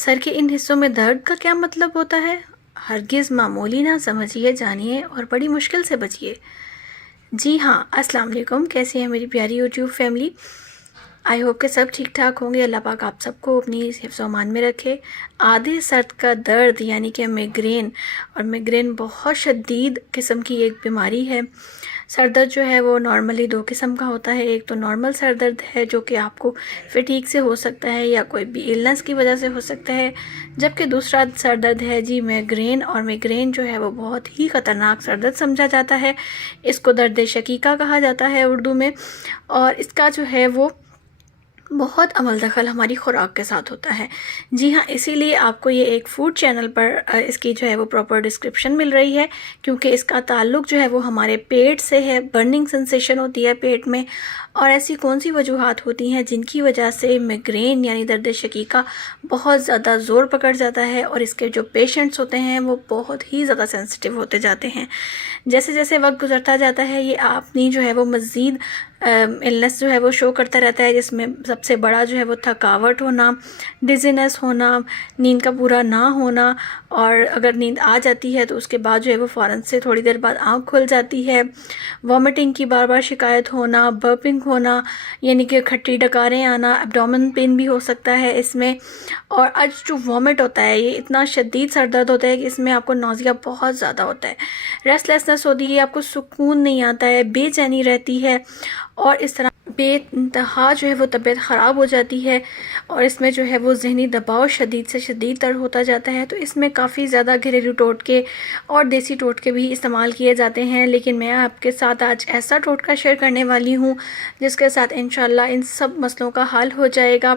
Sir के इन हिस्सों में दर्द का क्या मतलब होता है? हरगिज़ मामूली ना समझिए, जानिए और बड़ी मुश्किल से बचिए। जी हाँ, अस्सलाम वालेकुम। कैसी है मेरी प्यारी यूट्यूब फैमिली? आई होप के सब ठीक ठाक होंगे। अल्लाह पाक आप सबको अपनी हिफ्ज़ अमान में रखे। आधे सर का दर्द यानी कि मिग्रेन, और मिग्रेन बहुत शदीद किस्म की एक बीमारी है। सर दर्द जो है वो नॉर्मली दो किस्म का होता है। एक तो नॉर्मल सर दर्द है जो कि आपको फटीग से हो सकता है या कोई भी इलनेस की वजह से हो सकता है, जबकि दूसरा सर दर्द है जी मिग्रेन। और मिग्रेन जो है वो बहुत ही ख़तरनाक सर दर्द समझा जाता है। इसको दर्द शकीका कहा जाता है उर्दू में, और इसका जो है वो बहुत अमल दखल हमारी ख़ुराक के साथ होता है। जी हाँ, इसीलिए आपको ये एक फूड चैनल पर इसकी जो है वो प्रॉपर डिस्क्रिप्शन मिल रही है, क्योंकि इसका ताल्लुक़ जो है वो हमारे पेट से है। बर्निंग सेंसेशन होती है पेट में, और ऐसी कौन सी वजूहात होती हैं जिनकी वजह से मिग्रेन यानी दर्द शकीका बहुत ज़्यादा ज़ोर पकड़ जाता है, और इसके जो पेशेंट्स होते हैं वो बहुत ही ज़्यादा सेंसिटिव होते जाते हैं। जैसे जैसे वक्त गुजरता जाता है ये अपनी जो है वो मज़ीद इलनेस जो है वो शो करता रहता है, जिसमें सबसे बड़ा जो है वो थकावट होना, डिज़ीनेस होना, नींद का पूरा ना होना, और अगर नींद आ जाती है तो उसके बाद जो है वो फ़ौरन से थोड़ी देर बाद आँख खुल जाती है। वॉमिटिंग की बार बार शिकायत होना, बर्पिंग होना यानी कि खट्टी डकारें आना, एब्डोमेन पेन भी हो सकता है इसमें। और आज जो वॉमिट होता है ये इतना शदीद सर दर्द होता है कि इसमें आपको नौज़िया बहुत ज़्यादा होता है, रेस्टलेसनेस होती है, आपको सुकून नहीं आता है, बेचैनी रहती है, और इस तरह बेइंतहा जो है वो तबीयत ख़राब हो जाती है। और इसमें जो है वो ज़हनी दबाव शदीद से शदीद तर होता जाता है। तो इसमें काफ़ी ज़्यादा घरेलू टोटके और देसी टोटके भी इस्तेमाल किए जाते हैं, लेकिन मैं आपके साथ आज ऐसा टोटका शेयर करने वाली हूँ जिसके साथ इंशाल्लाह इन सब मसलों का हल हो जाएगा।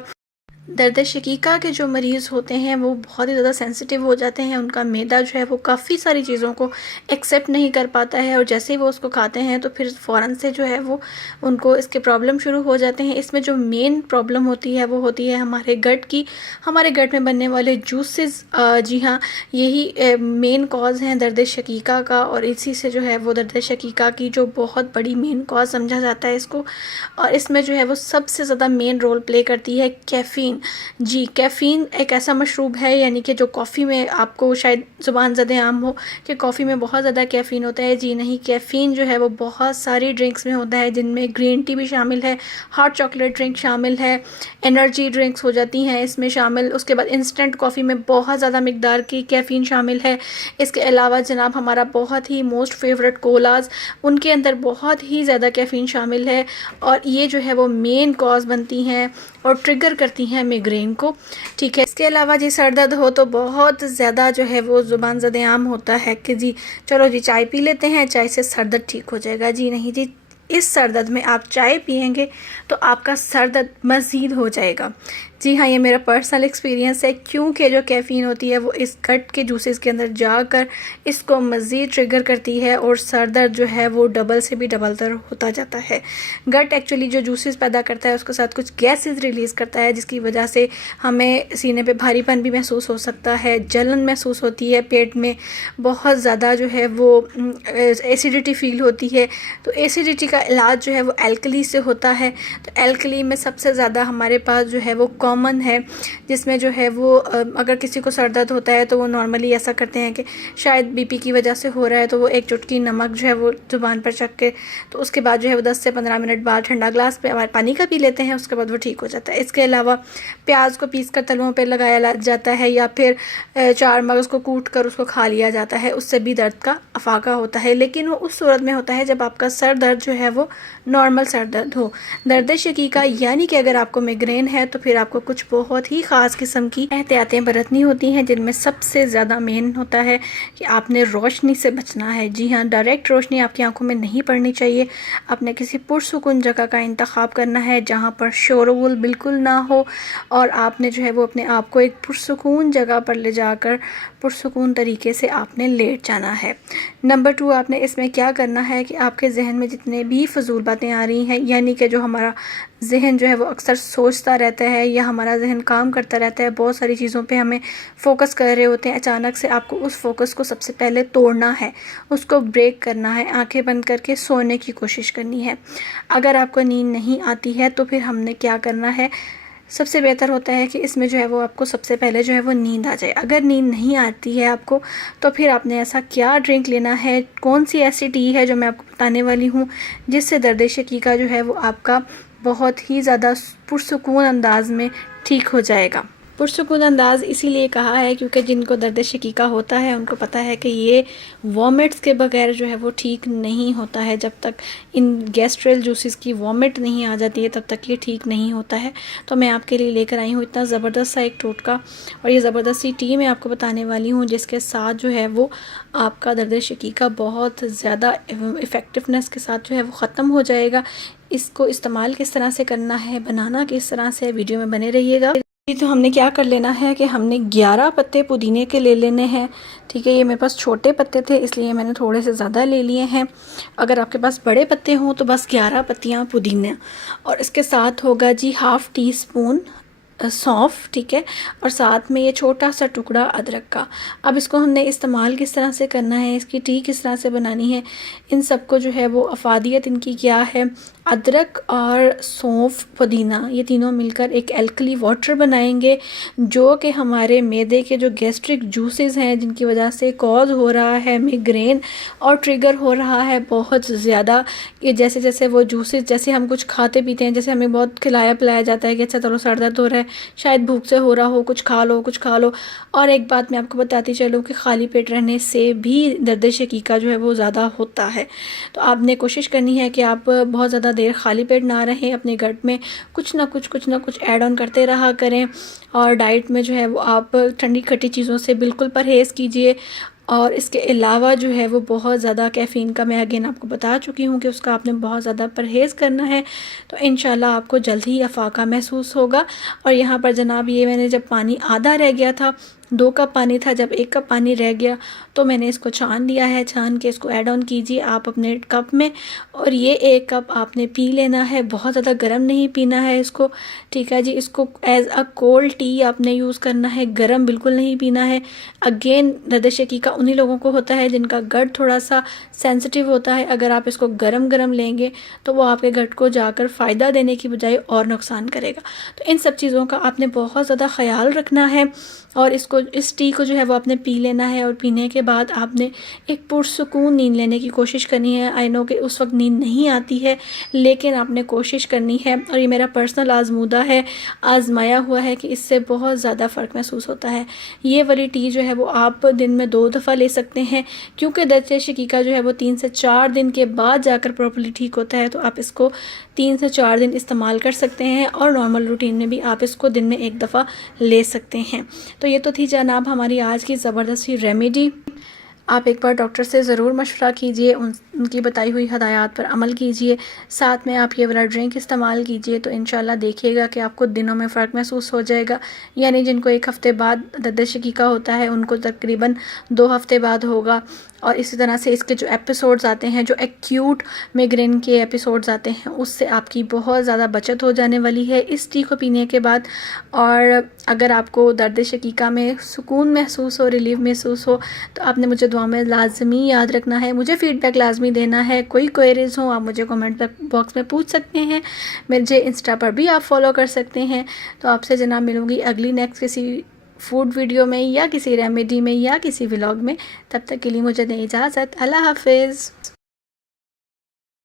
दर्द शकीका के जो मरीज़ होते हैं वो बहुत ही ज़्यादा सेंसिटिव हो जाते हैं। उनका मैदा जो है वो काफ़ी सारी चीज़ों को एक्सेप्ट नहीं कर पाता है, और जैसे ही वो उसको खाते हैं तो फिर फ़ौरन से जो है वो उनको इसके प्रॉब्लम शुरू हो जाते हैं। इसमें जो मेन प्रॉब्लम होती है वो होती है हमारे गट की, हमारे गट में बनने वाले जूसेस। जी हाँ, यही मेन कॉज़ हैं दर्द शकीका का, और इसी से जो है वो दर्द शकीका की जो बहुत बड़ी मेन कॉज़ समझा जाता है इसको। और इसमें जो है वो सबसे ज़्यादा मेन रोल प्ले करती है कैफ़ीन। जी, कैफ़ीन एक ऐसा मशरूब है, यानी कि जो कॉफ़ी में आपको शायद ज़ुबान ज़द आम हो कि कॉफ़ी में बहुत ज़्यादा कैफ़ीन होता है। जी नहीं, कैफ़ीन जो है वो बहुत सारी ड्रिंक्स में होता है, जिनमें ग्रीन टी भी शामिल है, हॉट चॉकलेट ड्रिंक शामिल है, एनर्जी ड्रिंक्स हो जाती हैं इसमें शामिल। उसके बाद इंस्टेंट कॉफ़ी में बहुत ज़्यादा मिकदार की कैफ़ीन शामिल है। इसके अलावा जनाब हमारा बहुत ही मोस्ट फेवरेट कोलाज, उनके अंदर बहुत ही ज़्यादा कैफ़ीन शामिल है, और ये जो है वो मेन कॉज बनती हैं और ट्रिगर करती हैं मिग्रेन को। ठीक है, इसके अलावा जी सर दर्द हो तो बहुत ज़्यादा जो है वो ज़ुबान ज़द आम होता है कि जी चलो जी चाय पी लेते हैं, चाय से सर दर्द ठीक हो जाएगा। जी नहीं जी, इस सर दर्द में आप चाय पिएंगे तो आपका सर दर्द मज़ीद हो जाएगा। जी हाँ, ये मेरा पर्सनल एक्सपीरियंस है, क्योंकि जो कैफ़ीन होती है वो इस गट के जूसेस के अंदर जाकर इसको मज़ीद ट्रिगर करती है, और सर दर्द जो है वो डबल से भी डबल तर होता जाता है। गट एक्चुअली जो जूसेस पैदा करता है उसके साथ कुछ गैसेस रिलीज़ करता है, जिसकी वजह से हमें सीने पे भारीपन भी महसूस हो सकता है, जलन महसूस होती है, पेट में बहुत ज़्यादा जो है वो एसिडिटी फील होती है। तो एसिडिटी का इलाज जो है वो एल्कली से होता है। तो एल्कली में सबसे ज़्यादा हमारे पास जो है वो कॉमन है, जिसमें जो है वो अगर किसी को सर दर्द होता है तो वो नॉर्मली ऐसा करते हैं कि शायद बीपी की वजह से हो रहा है, तो वो एक चुटकी नमक जो है वो ज़ुबान पर चख के, तो उसके बाद जो है वो 10 से 15 मिनट बाद ठंडा ग्लास पे पानी का पी लेते हैं, उसके बाद वो ठीक हो जाता है। इसके अलावा प्याज को पीस कर तलवों पर लगाया जाता है, या फिर 4 मगज़ को कूट कर उसको खा लिया जाता है, उससे भी दर्द का अफाका होता है। लेकिन वो उस सूरत में होता है जब आपका सर दर्द जो है वो नॉर्मल सर दर्द हो। दर्द शकीका यानी कि अगर आपको मिग्रेन है तो फिर आपको कुछ बहुत ही ख़ास किस्म की एहतियातें बरतनी होती हैं, जिनमें सबसे ज़्यादा मेन होता है कि आपने रोशनी से बचना है। जी हाँ, डायरेक्ट रोशनी आपकी आंखों में नहीं पड़नी चाहिए। आपने किसी पुरसुकून जगह का इंतखाब करना है जहाँ पर शोरगुल बिल्कुल ना हो, और आपने जो है वो अपने आप को एक पुरसुकून जगह पर ले जाकर पुरसुकून तरीके से आपने लेट जाना है। नंबर 2, आपने इसमें क्या करना है कि आपके जहन में जितने भी फजूल बातें आ रही हैं, यानी कि जो हमारा जहन जो है वो अक्सर सोचता रहता है, या हमारा जहन काम करता रहता है, बहुत सारी चीज़ों पे हमें फ़ोकस कर रहे होते हैं, अचानक से आपको उस फोकस को सबसे पहले तोड़ना है, उसको ब्रेक करना है, आंखें बंद करके सोने की कोशिश करनी है। अगर आपको नींद नहीं आती है तो फिर हमने क्या करना है, सबसे बेहतर होता है कि इसमें जो है वो आपको सबसे पहले जो है वो नींद आ जाए। अगर नींद नहीं आती है आपको, तो फिर आपने ऐसा क्या ड्रिंक लेना है, कौन सी ऐसी टी है जो मैं आपको बताने वाली हूँ जिससे दर्द शकीका जो है वो आपका बहुत ही ज़्यादा पुरसुकून अंदाज में ठीक हो जाएगा। पुरसुकून अंदाज इसीलिए कहा है क्योंकि जिनको दर्द शकीका होता है उनको पता है कि ये वॉमिट्स के बगैर जो है वो ठीक नहीं होता है। जब तक इन गैस्ट्रल जूसेस की वॉमिट नहीं आ जाती है तब तक ये ठीक नहीं होता है। तो मैं आपके लिए लेकर आई हूँ इतना ज़बरदस्त सा एक टोटका, और ये ज़बरदस्त सी टी मैं आपको बताने वाली हूँ जिसके साथ जो है वो आपका दर्द शकीका बहुत ज़्यादा इफ़ेक्टिवनेस के साथ जो है वो ख़त्म हो जाएगा। इसको इस्तेमाल किस तरह से करना है, बनाना किस तरह से, वीडियो में बने रहिएगा। तो हमने क्या कर लेना है कि हमने 11 पत्ते पुदीने के ले लेने हैं। ठीक है, ये मेरे पास छोटे पत्ते थे इसलिए मैंने थोड़े से ज़्यादा ले लिए हैं। अगर आपके पास बड़े पत्ते हों तो बस 11 पत्तियाँ पुदीना, और इसके साथ होगा जी ½ टी स्पून सौंफ। ठीक है, और साथ में ये छोटा सा टुकड़ा अदरक का। अब इसको हमने इस्तेमाल किस तरह से करना है, इसकी टी किस तरह से बनानी है, इन सब को जो है वो अफादियत इनकी क्या है। अदरक और सौंफ पुदीना ये तीनों मिलकर एक एल्कली वाटर बनाएंगे जो कि हमारे मैदे के जो गैस्ट्रिक जूसेस हैं जिनकी वजह से कॉज हो रहा है मिग्रेन और ट्रिगर हो रहा है बहुत ज़्यादा। ये जैसे जैसे वो जूसेस, जैसे हम कुछ खाते पीते हैं, जैसे हमें बहुत खिलाया पिलाया जाता है कि अच्छा चलो सर दर्द हो रहा है, शायद भूख से हो रहा हो, कुछ खा लो कुछ खा लो। और एक बात मैं आपको बताती चलूँ कि खाली पेट रहने से भी दर्द शकीका जो है वो ज़्यादा होता है। तो आपने कोशिश करनी है कि आप बहुत ज़्यादा देर खाली पेट ना रहें, अपने गट में कुछ ना कुछ ऐड ऑन करते रहा करें। और डाइट में जो है वो आप ठंडी खट्टी चीज़ों से बिल्कुल परहेज़ कीजिए। और इसके अलावा जो है वो बहुत ज़्यादा कैफ़ीन का मैं अगेन आपको बता चुकी हूँ कि उसका आपने बहुत ज़्यादा परहेज़ करना है। तो इंशाल्लाह आपको जल्द ही अफाका महसूस होगा। और यहाँ पर जनाब ये मैंने जब पानी आधा रह गया था, 2 कप पानी था, जब 1 कप पानी रह गया तो मैंने इसको छान लिया है। छान के इसको ऐड ऑन कीजिए आप अपने कप में, और ये 1 कप आपने पी लेना है। बहुत ज़्यादा गर्म नहीं पीना है इसको। ठीक है जी, इसको एज़ अ कोल्ड टी आपने यूज़ करना है, गर्म बिल्कुल नहीं पीना है। अगेन दर्द शकीका उन्हीं लोगों को होता है जिनका गट थोड़ा सा सेंसिटिव होता है। अगर आप इसको गरम लेंगे तो वो आपके गट को जाकर फ़ायदा देने की बजाय और नुकसान करेगा। तो इन सब चीज़ों का आपने बहुत ज़्यादा ख्याल रखना है, और इस टी को जो है वो आपने पी लेना है। और पीने के बाद आपने एक पुरसुकून नींद लेने की कोशिश करनी है। आई नो कि उस वक्त नींद नहीं आती है, लेकिन आपने कोशिश करनी है। और ये मेरा पर्सनल आजमूदा है, आजमाया हुआ है कि इससे बहुत ज़्यादा फ़र्क महसूस होता है। ये वाली टी जो है वो आप दिन में 2 दफ़ा ले सकते हैं, क्योंकि दर्द शकीका जो है वो 3 से 4 दिन के बाद जाकर प्रॉपर्ली ठीक होता है। तो आप इसको 3 से 4 दिन इस्तेमाल कर सकते हैं, और नॉर्मल रूटीन में भी आप इसको दिन में 1 दफ़ा ले सकते हैं। तो ये तो थी जनाब हमारी आज की ज़बरदस्त सी रेमेडी। आप एक बार डॉक्टर से ज़रूर मशवरा कीजिए, उनकी बताई हुई हदायत पर अमल कीजिए। साथ में आप ये वाला ड्रिंक इस्तेमाल कीजिए, तो इंशाल्लाह देखिएगा कि आपको दिनों में फ़र्क महसूस हो जाएगा। यानी जिनको 1 हफ़्ते बाद दर्द शकीका होता है उनको तकरीबन 2 हफ़्ते बाद होगा। और इसी तरह से इसके जो एपिसोड्स आते हैं, जो एक्यूट मिग्रेन के एपिसोड्स आते हैं, उससे आपकी बहुत ज़्यादा बचत हो जाने वाली है इस टी को पीने के बाद। और अगर आपको दर्द शकीका में सुकून महसूस हो, रिलीफ महसूस हो, तो आपने मुझे दुआ में लाजमी याद रखना है। मुझे फ़ीडबैक लाजमी देना है। कोई क्वेरीज़ हो आप मुझे कमेंट बॉक्स में पूछ सकते हैं। मुझे इंस्टा पर भी आप फॉलो कर सकते हैं। तो आपसे जनाब मिलूँगी अगली नेक्स्ट किसी फूड वीडियो में, या किसी रेमेडी में, या किसी व्लॉग में। तब तक के लिए मुझे दें इजाज़त। अल्लाह हाफिज़।